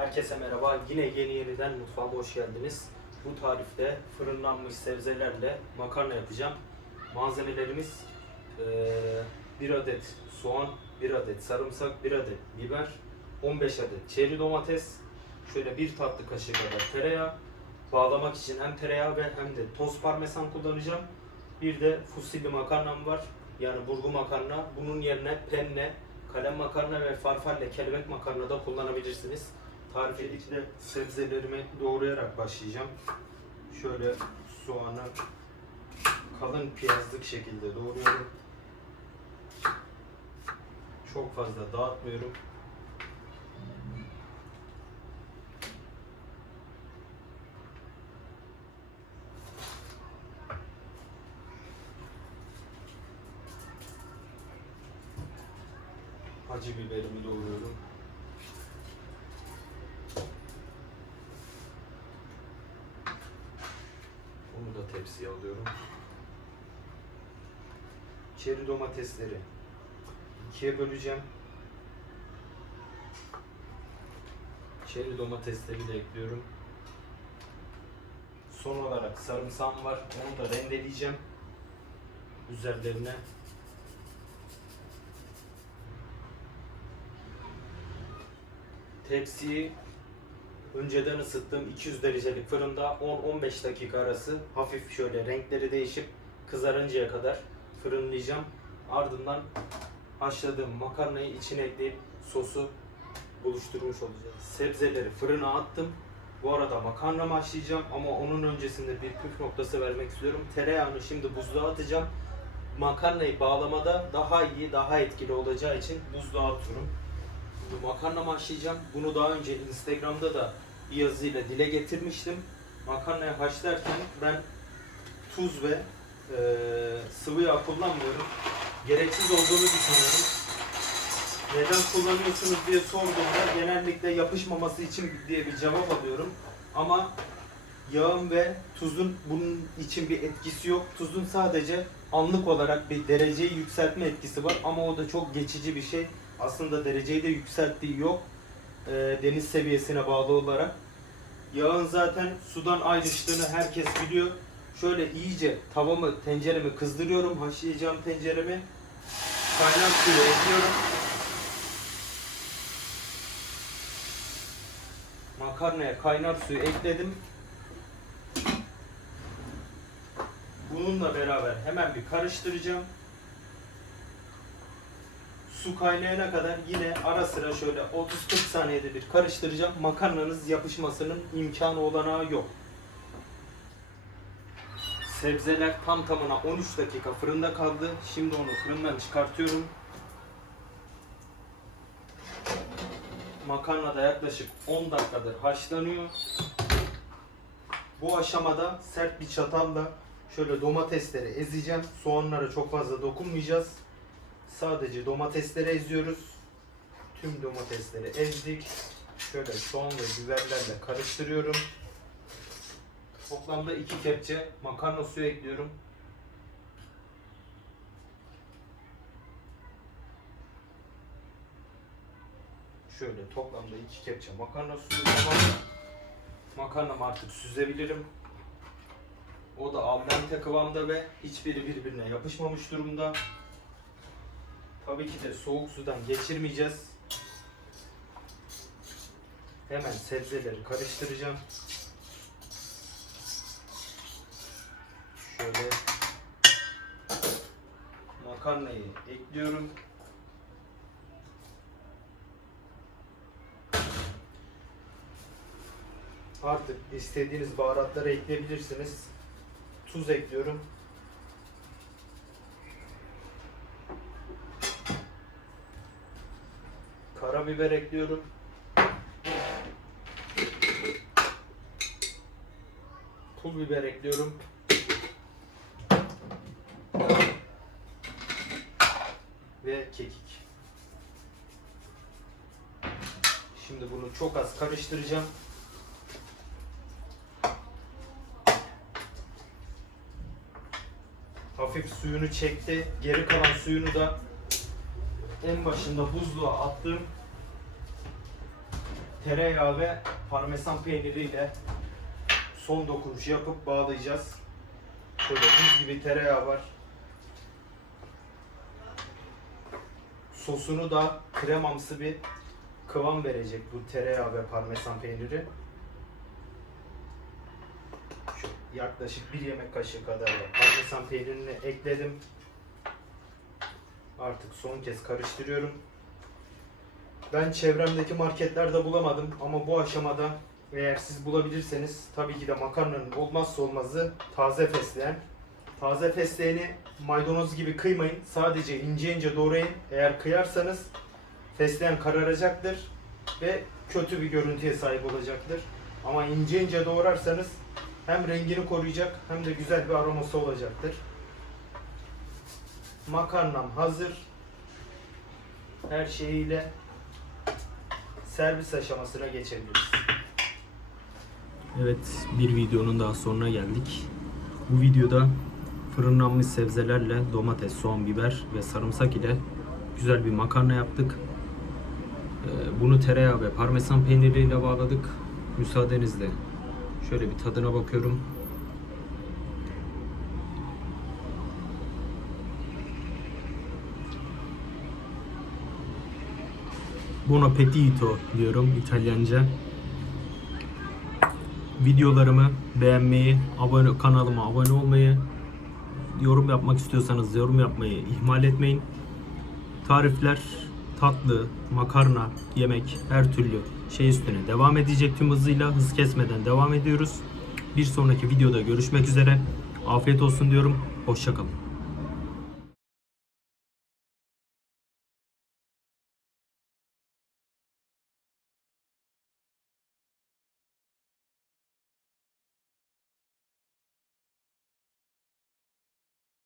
Herkese merhaba. Yine yeni yeniden mutfağıma hoş geldiniz. Bu tarifte fırınlanmış sebzelerle makarna yapacağım. Malzemelerimiz eee 1 adet soğan, 1 adet sarımsak, 1 adet biber, 15 adet çeri domates, şöyle 1 tatlı kaşığı kadar tereyağı. Bağlamak için hem tereyağı ve hem de toz parmesan kullanacağım. Bir de fusilli makarnam var. Yani burgu makarna. Bunun yerine penne, kalem makarna ve farfalle kelebek makarna da kullanabilirsiniz. Tarife içinde sebzelerimi doğrayarak başlayacağım. Şöyle soğanı kalın piyazlık şekilde doğruyorum. Çok fazla dağıtmıyorum. Acı biberimi doğruyorum. Tepsiye alıyorum. Çeri domatesleri ikiye böleceğim. Çeri domatesleri de ekliyorum. Son olarak sarımsağım var. Onu da rendeleyeceğim. Üzerlerine Tepsiyi önceden ısıttığım 200 derecelik fırında 10-15 dakika arası hafif şöyle renkleri değişip kızarıncaya kadar fırınlayacağım. Ardından haşladığım makarnayı içine ekleyip sosu buluşturmuş olacağız. Sebzeleri fırına attım. Bu arada makarnamı haşlayacağım ama onun öncesinde bir püf noktası vermek istiyorum. Tereyağını şimdi buzluğa atacağım. Makarnayı bağlamada daha iyi, daha etkili olacağı için buzluğa atıyorum. Makarna haşlayacağım. Bunu daha önce Instagram'da da bir yazıyla dile getirmiştim. Makarnayı haşlarken ben tuz ve e, sıvı yağ kullanmıyorum. Gereksiz olduğunu düşünüyorum. Neden kullanıyorsunuz diye sorduğumda genellikle yapışmaması için diye bir cevap alıyorum. Ama yağın ve tuzun bunun için bir etkisi yok. Tuzun sadece anlık olarak bir dereceyi yükseltme etkisi var ama o da çok geçici bir şey. Aslında dereceyi de yükselttiği yok. Ee, deniz seviyesine bağlı olarak. Yağın zaten sudan ayrıştığını herkes biliyor. Şöyle iyice tavamı, tenceremi kızdırıyorum. Haşlayacağım tenceremi. Kaynar suyu ekliyorum. Makarnaya kaynar suyu ekledim. Bununla beraber hemen bir karıştıracağım. Su kaynayana kadar yine ara sıra şöyle 30-40 saniyede bir karıştıracağım. Makarnanız yapışmasının imkanı olanağı yok. Sebzeler tam tamına 13 dakika fırında kaldı. Şimdi onu fırından çıkartıyorum. Makarna da yaklaşık 10 dakikadır haşlanıyor. Bu aşamada sert bir çatalla şöyle domatesleri ezeceğim. Soğanlara çok fazla dokunmayacağız. Sadece domatesleri eziyoruz. Tüm domatesleri ezdik. Şöyle soğan ve biberlerle karıştırıyorum. Toplamda iki kepçe makarna suyu ekliyorum. Şöyle toplamda iki kepçe makarna suyu tamam. Makarnamı artık süzebilirim. O da al dente kıvamda ve hiçbiri birbirine yapışmamış durumda. Tabii ki de soğuk sudan geçirmeyeceğiz. Hemen sebzeleri karıştıracağım. Şöyle makarnayı ekliyorum. Artık istediğiniz baharatları ekleyebilirsiniz. Tuz ekliyorum. Karabiber ekliyorum. Pul biber ekliyorum. Ve kekik. Şimdi bunu çok az karıştıracağım. Hafif suyunu çekti. Geri kalan suyunu da en başında buzluğa attım. tereyağı ve parmesan peyniriyle son dokunuş yapıp bağlayacağız. Şöyle buz gibi tereyağı var. Sosunu da kremamsı bir kıvam verecek bu tereyağı ve parmesan peyniri. Şu yaklaşık bir yemek kaşığı kadar da parmesan peynirini ekledim. Artık son kez karıştırıyorum. Ben çevremdeki marketlerde bulamadım ama bu aşamada eğer siz bulabilirseniz tabii ki de makarnanın olmazsa olmazı taze fesleğen. Taze fesleğeni maydanoz gibi kıymayın. Sadece ince ince doğrayın. Eğer kıyarsanız fesleğen kararacaktır ve kötü bir görüntüye sahip olacaktır. Ama ince ince doğrarsanız hem rengini koruyacak hem de güzel bir aroması olacaktır. Makarnam hazır. Her şeyiyle servis aşamasına geçebiliriz. Evet, bir videonun daha sonuna geldik. Bu videoda fırınlanmış sebzelerle domates, soğan, biber ve sarımsak ile güzel bir makarna yaptık. Ee, Bunu tereyağı ve parmesan peyniriyle bağladık. Müsaadenizle şöyle bir tadına bakıyorum. Buon appetito diyorum İtalyanca. Videolarımı beğenmeyi, abone kanalıma abone olmayı, yorum yapmak istiyorsanız yorum yapmayı ihmal etmeyin. Tarifler tatlı, makarna, yemek her türlü şey üstüne devam edecek tüm hızıyla hız kesmeden devam ediyoruz. Bir sonraki videoda görüşmek üzere. Afiyet olsun diyorum. Hoşçakalın.